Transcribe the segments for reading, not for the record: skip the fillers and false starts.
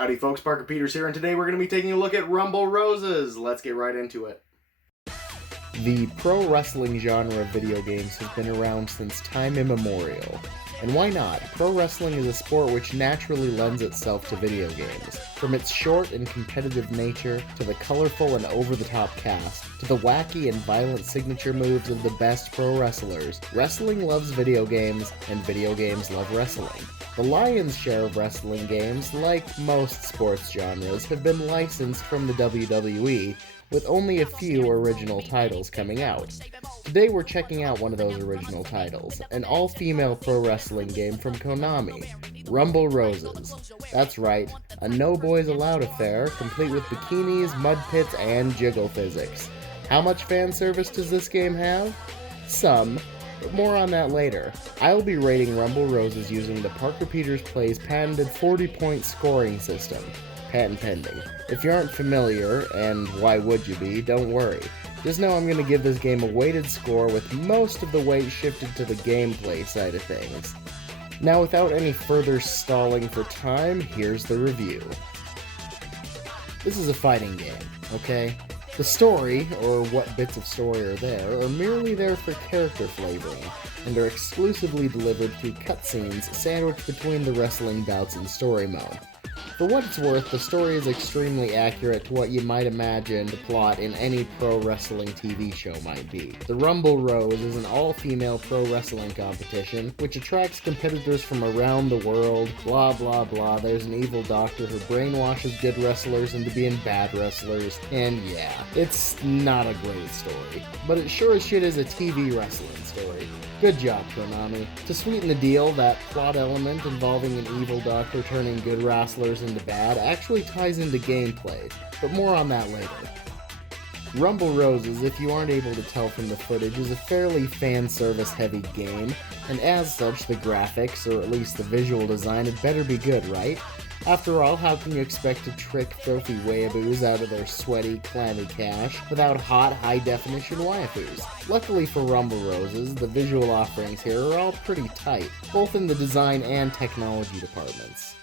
Howdy folks, Parker Peters here, and today we're going to be taking a look at Rumble Roses. Let's get right into it. The pro wrestling genre of video games has been around since time immemorial. And why not? Pro wrestling is a sport which naturally lends itself to video games. From its short and competitive nature, to the colorful and over-the-top cast, to the wacky and violent signature moves of the best pro wrestlers, wrestling loves video games, and video games love wrestling. The lion's share of wrestling games, like most sports genres, have been licensed from the WWE, with only a few original titles coming out. Today we're checking out one of those original titles, an all-female pro wrestling game from Konami, Rumble Roses. That's right, a no boys allowed affair, complete with bikinis, mud pits, and jiggle physics. How much fan service does this game have? Some, but more on that later. I'll be rating Rumble Roses using the Parker Peters Plays patented 40-point scoring system. Patent pending. If you aren't familiar, and why would you be, don't worry. Just know I'm going to give this game a weighted score with most of the weight shifted to the gameplay side of things. Now without any further stalling for time, here's the review. This is a fighting game, okay? The story, or what bits of story are there, are merely there for character flavoring, and are exclusively delivered through cutscenes sandwiched between the wrestling bouts in story mode. For what it's worth, the story is extremely accurate to what you might imagine the plot in any pro wrestling TV show might be. The Rumble Rose is an all-female pro wrestling competition, which attracts competitors from around the world, blah blah blah. There's an evil doctor who brainwashes good wrestlers into being bad wrestlers, and yeah, it's not a great story. But it sure as shit is a TV wrestling story. Good job, Konami. To sweeten the deal, that plot element involving an evil doctor turning good wrestlers into bad actually ties into gameplay, but more on that later. Rumble Roses, if you aren't able to tell from the footage, is a fairly fan service heavy game, and as such the graphics, or at least the visual design, had better be good, right? After all, how can you expect to trick filthy wayaboos out of their sweaty, clammy cash without hot, high-definition waifus? Luckily for Rumble Roses, the visual offerings here are all pretty tight, both in the design and technology departments.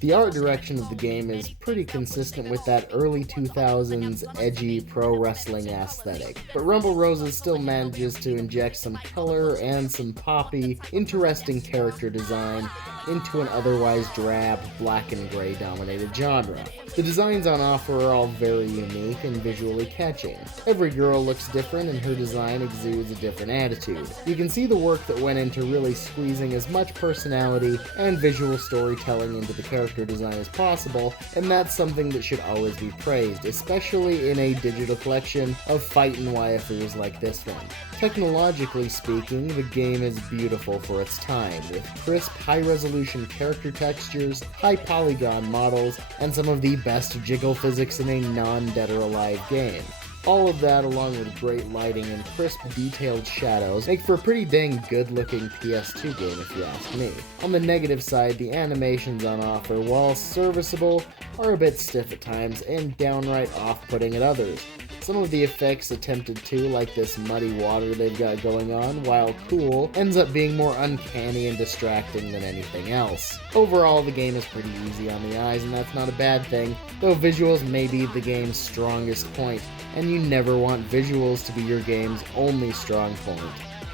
The art direction of the game is pretty consistent with that early 2000s edgy pro wrestling aesthetic, but Rumble Roses still manages to inject some color and some poppy, interesting character design into an otherwise drab, black and gray dominated genre. The designs on offer are all very unique and visually catching. Every girl looks different and her design exudes a different attitude. You can see the work that went into really squeezing as much personality and visual storytelling into the character design as possible, and that's something that should always be praised, especially in a digital collection of fightin' waifus like this one. Technologically speaking, the game is beautiful for its time, with crisp, high-resolution character textures, high polygon models, and some of the best jiggle physics in a non-dead or alive game. All of that, along with great lighting and crisp, detailed shadows, make for a pretty dang good-looking PS2 game if you ask me. On the negative side, the animations on offer, while serviceable, are a bit stiff at times and downright off-putting at others. Some of the effects attempted to, like this muddy water they've got going on, while cool, ends up being more uncanny and distracting than anything else. Overall, the game is pretty easy on the eyes, and that's not a bad thing, though visuals may be the game's strongest point, and you never want visuals to be your game's only strong point.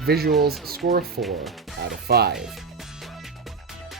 Visuals score a 4 out of 5.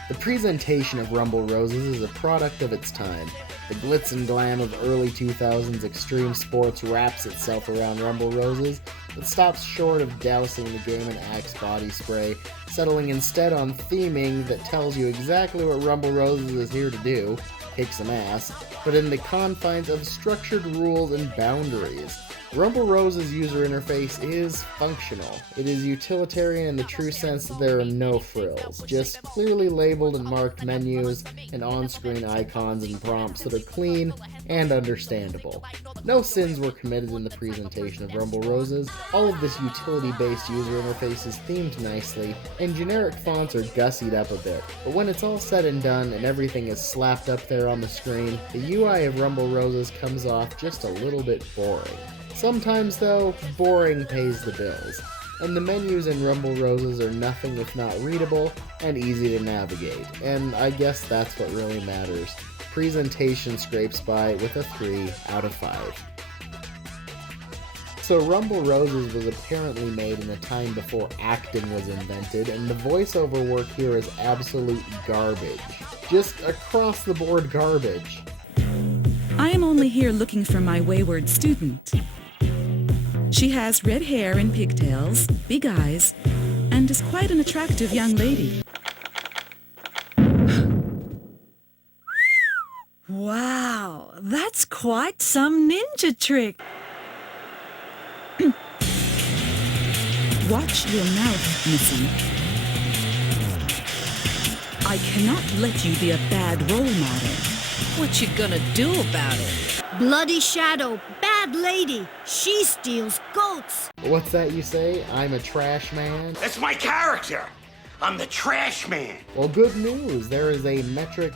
The presentation of Rumble Roses is a product of its time. The glitz and glam of early 2000s extreme sports wraps itself around Rumble Roses, but stops short of dousing the game in Axe body spray, settling instead on theming that tells you exactly what Rumble Roses is here to do, kick some ass, but in the confines of structured rules and boundaries. Rumble Roses' user interface is functional. It is utilitarian in the true sense that there are no frills, just clearly labeled and marked menus and on-screen icons and prompts that are clean and understandable. No sins were committed in the presentation of Rumble Roses. All of this utility-based user interface is themed nicely, and generic fonts are gussied up a bit, but when it's all said and done and everything is slapped up there on the screen, the UI of Rumble Roses comes off just a little bit boring. Sometimes, though, boring pays the bills, and the menus in Rumble Roses are nothing if not readable and easy to navigate, and I guess that's what really matters. presentation scrapes by with a 3 out of 5. So Rumble Roses was apparently made in a time before acting was invented, and the voiceover work here is absolute garbage. Just across the board garbage. I am only here looking for my wayward student. She has red hair and pigtails, big eyes, and is quite an attractive young lady. Wow, that's quite some ninja trick. Watch your mouth, Missy. I cannot let you be a bad role model. What you gonna do about it? Bloody Shadow, bad lady. She steals goats. What's that you say? I'm a trash man? That's my character. I'm the trash man. Well, good news. There is a metric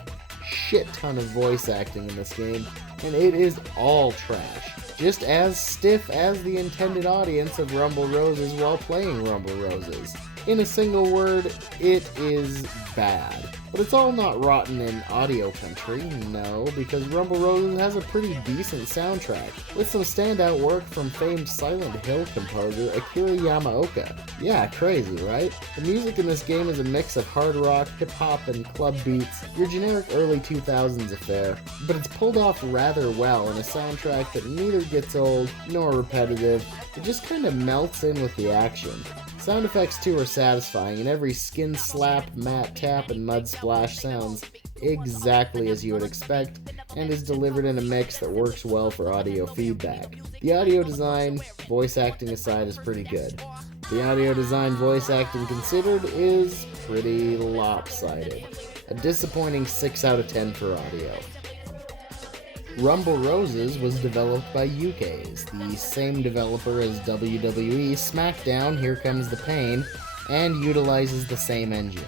shit ton of voice acting in this game, and it is all trash. Just as stiff as the intended audience of Rumble Roses while playing Rumble Roses. In a single word, it is bad. But it's all not rotten in audio country, no, because Rumble Roses has a pretty decent soundtrack, with some standout work from famed Silent Hill composer Akira Yamaoka. Yeah, crazy, right? The music in this game is a mix of hard rock, hip-hop, and club beats, your generic early 2000s affair, but it's pulled off rather well in a soundtrack that neither gets old nor repetitive, it just kind of melts in with the action. Sound effects too are satisfying, and every skin slap, mat tap, and mud splash sounds exactly as you would expect, and is delivered in a mix that works well for audio feedback. The audio design, voice acting aside, is pretty good. The audio design, voice acting considered, is pretty lopsided. A disappointing 6 out of 10 for audio. Rumble Roses was developed by Yuke, the same developer as WWE SmackDown Here Comes the Pain, and utilizes the same engine.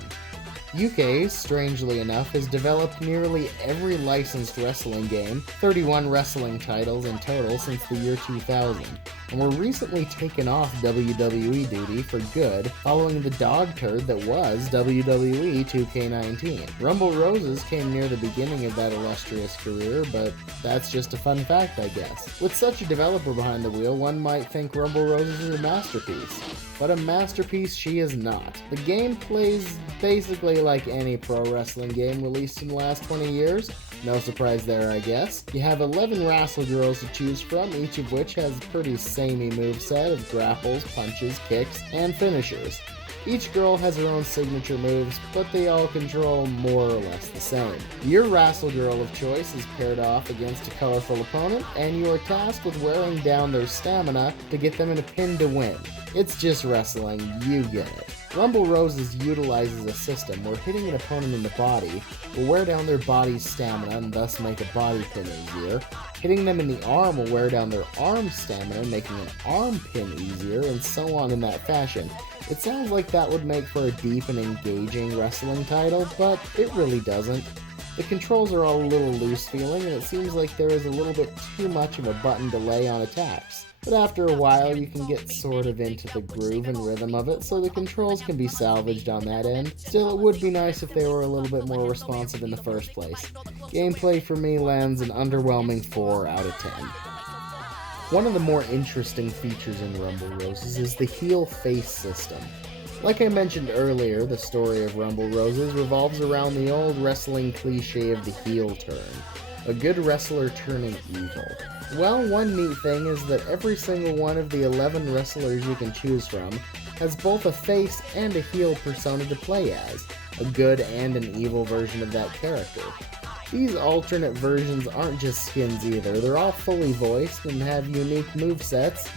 Yuke, strangely enough, has developed nearly every licensed wrestling game, 31 wrestling titles in total since the year 2000, and were recently taken off WWE duty for good following the dog turd that was WWE 2K19. Rumble Roses came near the beginning of that illustrious career, but that's just a fun fact, I guess. With such a developer behind the wheel, one might think Rumble Roses is a masterpiece. But a masterpiece she is not. The game plays basically like any pro wrestling game released in the last 20 years. No surprise there, I guess. You have 11 wrestle girls to choose from, each of which has a pretty samey moveset of grapples, punches, kicks, and finishers. Each girl has her own signature moves, but they all control more or less the same. Your wrestle girl of choice is paired off against a colorful opponent, and you are tasked with wearing down their stamina to get them in a pin to win. It's just wrestling, you get it. Rumble Roses utilizes a system where hitting an opponent in the body will wear down their body's stamina and thus make a body pin easier. Hitting them in the arm will wear down their arm stamina, making an arm pin easier, and so on in that fashion. It sounds like that would make for a deep and engaging wrestling title, but it really doesn't. The controls are all a little loose feeling, and it seems like there is a little bit too much of a button delay on attacks. But after a while, you can get sort of into the groove and rhythm of it, so the controls can be salvaged on that end. Still, it would be nice if they were a little bit more responsive in the first place. Gameplay for me lands an underwhelming 4 out of 10. One of the more interesting features in Rumble Roses is the heel-face system. Like I mentioned earlier, the story of Rumble Roses revolves around the old wrestling cliche of the heel turn, a good wrestler turning evil. Well, one neat thing is that every single one of the 11 wrestlers you can choose from has both a face and a heel persona to play as, a good and an evil version of that character. These alternate versions aren't just skins either, they're all fully voiced and have unique movesets,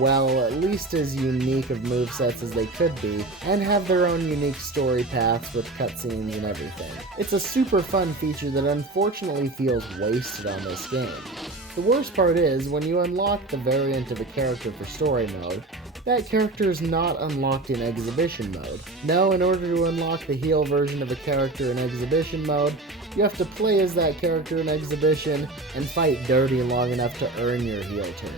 well, at least as unique of movesets as they could be, and have their own unique story paths with cutscenes and everything. It's a super fun feature that unfortunately feels wasted on this game. The worst part is, when you unlock the variant of a character for story mode, that character is not unlocked in exhibition mode. No, in order to unlock the heel version of a character in exhibition mode, you have to play as that character in exhibition and fight dirty long enough to earn your heel turn.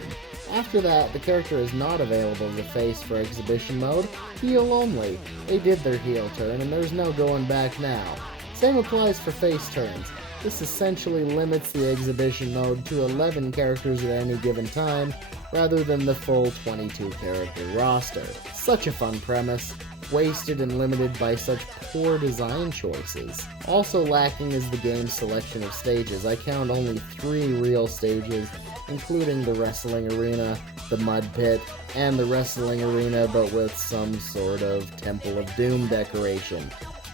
After that, the character is not available as a face for exhibition mode, heel only. They did their heel turn and there's no going back now. Same applies for face turns. This essentially limits the exhibition mode to 11 characters at any given time, rather than the full 22-character roster. Such a fun premise, wasted and limited by such poor design choices. Also lacking is the game's selection of stages. I count only 3 real stages, including the wrestling arena, the mud pit, and the wrestling arena but with some sort of Temple of Doom decoration.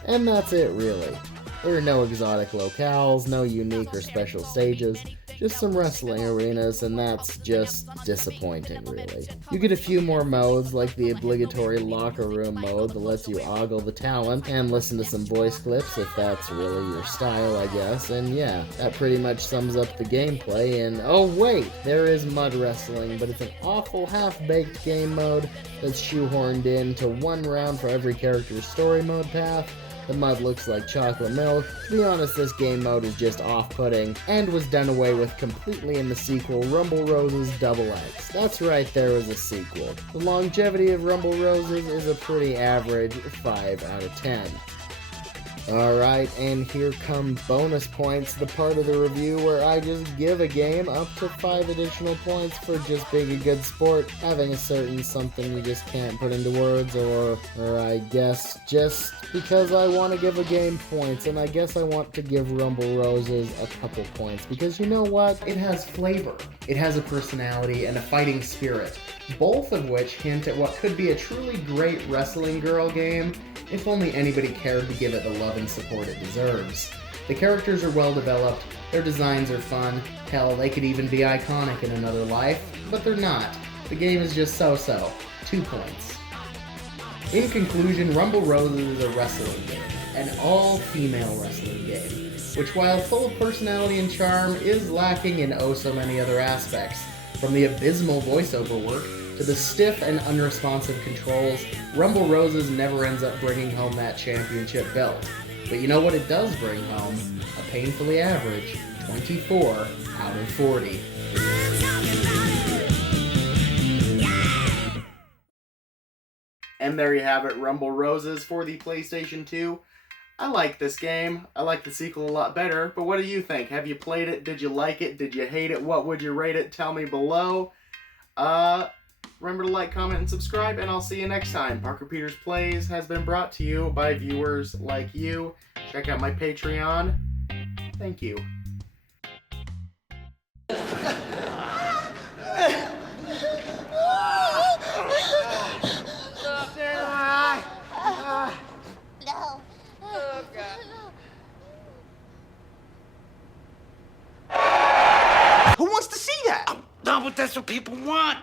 And that's it really. There are no exotic locales, no unique or special stages, just some wrestling arenas, and that's just disappointing, really. You get a few more modes, like the obligatory locker room mode that lets you ogle the talent and listen to some voice clips if that's really your style, I guess, and yeah, that pretty much sums up the gameplay, and oh wait, there is mud wrestling, but it's an awful half-baked game mode that's shoehorned into 1 round for every character's story mode path. The mud looks like chocolate milk. To be honest, this game mode is just off-putting, and was done away with completely in the sequel, Rumble Roses XX. That's right, there was a sequel. The longevity of Rumble Roses is a pretty average 5 out of 10. Alright, and here come bonus points, the part of the review where I just give a game up to 5 additional points for just being a good sport, having a certain something you just can't put into words, or I guess just because I want to give a game points, and I guess I want to give Rumble Roses a couple points, because you know what? It has flavor. It has a personality and a fighting spirit, both of which hint at what could be a truly great wrestling girl game, if only anybody cared to give it the love and support it deserves. The characters are well developed, their designs are fun, hell, they could even be iconic in another life, but they're not. The game is just so-so. 2 points. In conclusion, Rumble Roses is a wrestling game, an all-female wrestling game, which while full of personality and charm, is lacking in oh so many other aspects. From the abysmal voiceover work, to the stiff and unresponsive controls, Rumble Roses never ends up bringing home that championship belt. But you know what it does bring home? A painfully average 24 out of 40. And there you have it, Rumble Roses for the PlayStation 2. I like this game. I like the sequel a lot better, but what do you think? Have you played it? Did you like it? Did you hate it? What would you rate it? Tell me below. Remember to like, comment, and subscribe, and I'll see you next time. Parker Peters Plays has been brought to you by viewers like you. Check out my Patreon. Thank you. No. Oh, God. Who wants to see that? No, but that's what people want.